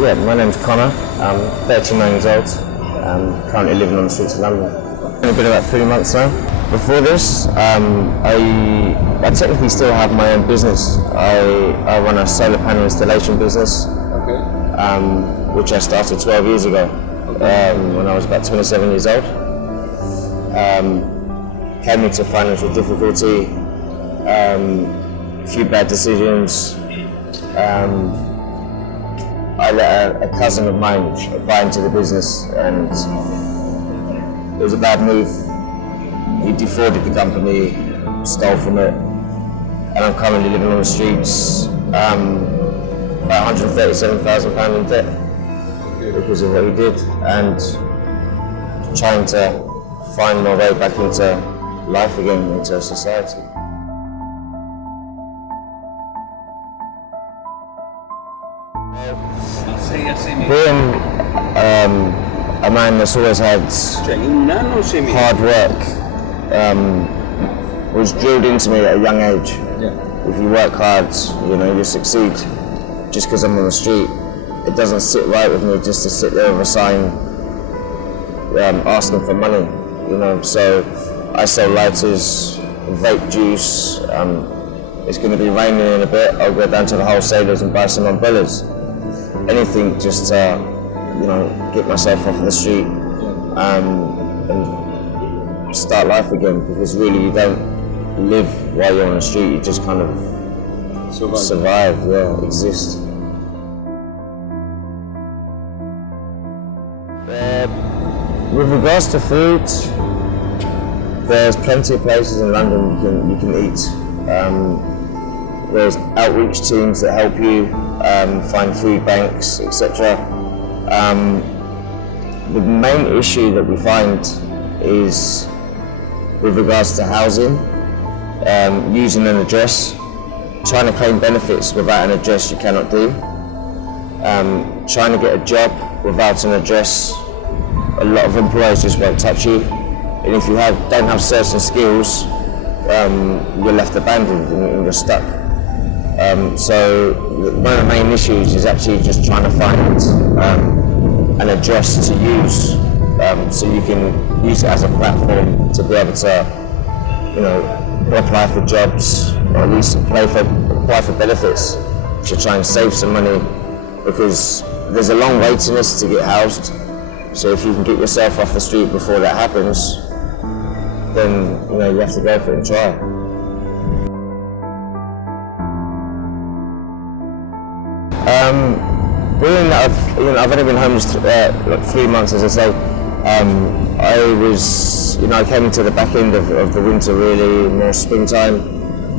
Yeah, my name's Connor. I'm 39 years old. I'm currently living on the streets of London. It's been about 3 months now. Before this, I technically still have my own business. I run a solar panel installation business, which I started 12 years ago when I was about 27 years old. Came into financial difficulty, a few bad decisions. I let a cousin of mine buy into the business, and it was a bad move. He defrauded the company, stole from it, and I'm currently living on the streets, about £137,000 in debt because of what he did, and trying to find my way back into life again, into society. Being a man that's always had hard work was drilled into me at a young age. If you work hard, you succeed. Just because I'm on the street, it doesn't sit right with me just to sit there with a sign asking for money. So I sell lighters, vape juice. It's going to be raining in a bit. I'll go down to the wholesalers and buy some umbrellas. Anything just to, get myself off the street and start life again, because really you don't live while you're on the street, you just kind of survive, exist. With regards to food, there's plenty of places in London you can eat. There's outreach teams that help you find food banks, etc. The main issue that we find is with regards to housing, using an address, trying to claim benefits without an address you cannot do, trying to get a job without an address. A lot of employers just won't touch you, and if you don't have certain skills, you're left abandoned and you're stuck. So one of the main issues is actually just trying to find an address to use, so you can use it as a platform to be able to, apply for jobs, or at least apply for benefits, to try and save some money, because there's a long waiting list to get housed. So if you can get yourself off the street before that happens, then you have to go for it and try. Being that I've only been homeless 3 months, as I say, I came into the back end of the winter, really, more springtime.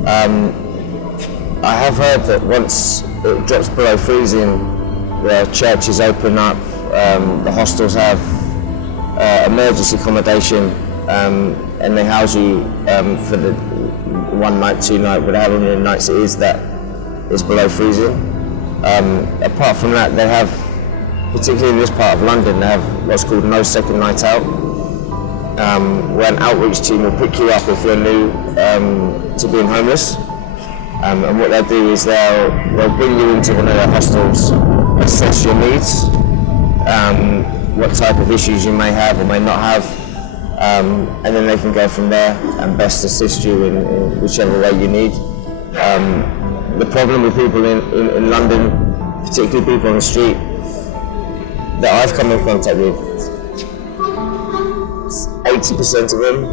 I have heard that once it drops below freezing, the churches open up, the hostels have emergency accommodation, and they house you for the 1 night, 2 night, whatever many nights it is that is below freezing. Apart from that, they have, particularly in this part of London, they have what's called No Second Night Out, where an outreach team will pick you up if you're new to being homeless. And what they'll do is they'll bring you into one of their hostels, assess your needs, what type of issues you may have or may not have, and then they can go from there and best assist you in whichever way you need. The problem with people in London, particularly people on the street that I've come in contact with, 80% of them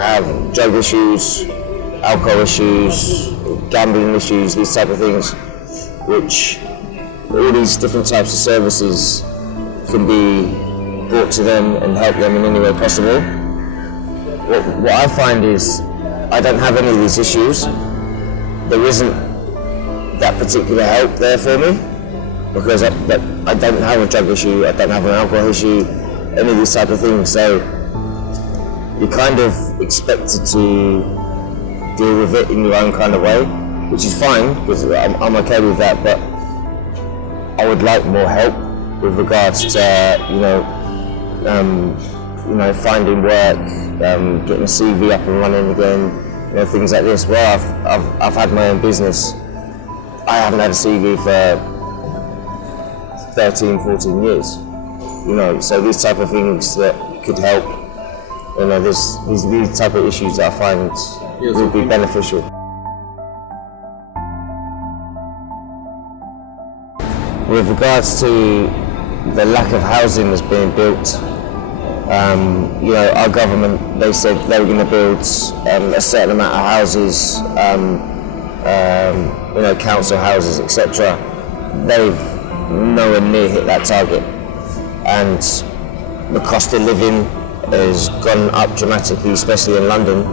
have drug issues, alcohol issues, gambling issues, these type of things, which all these different types of services can be brought to them and help them in any way possible. What I find is I don't have any of these issues. There isn't that particular help there for me, because I don't have a drug issue, I don't have an alcohol issue, any of these type of things. So you're kind of expected to deal with it in your own kind of way, which is fine, because I'm okay with that, but I would like more help with regards to finding work, getting a CV up and running again, things like this. Where I've had my own business, I haven't had a CV for 13, 14 years. You know, so these type of things that could help. You know, these type of issues that I find would be beneficial. With regards to the lack of housing that's being built, you know, our government, they said they were going to build a certain amount of houses, you know, council houses, etc. They've nowhere near hit that target, and the cost of living has gone up dramatically, especially in London.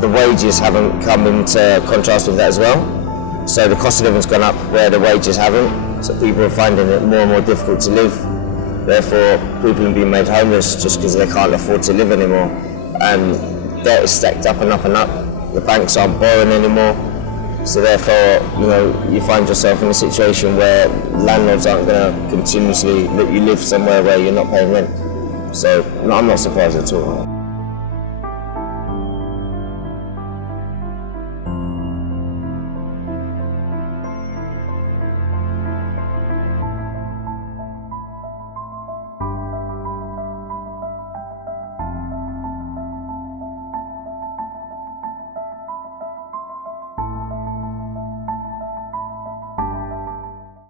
The wages haven't come into contrast with that as well. So the cost of living's gone up where the wages haven't. So people are finding it more and more difficult to live. Therefore, people are being made homeless just because they can't afford to live anymore. And debt is stacked up and up and up. The banks aren't borrowing anymore. So therefore, you know, you find yourself in a situation where landlords aren't going to continuously let you live somewhere where you're not paying rent. So I'm not surprised at all.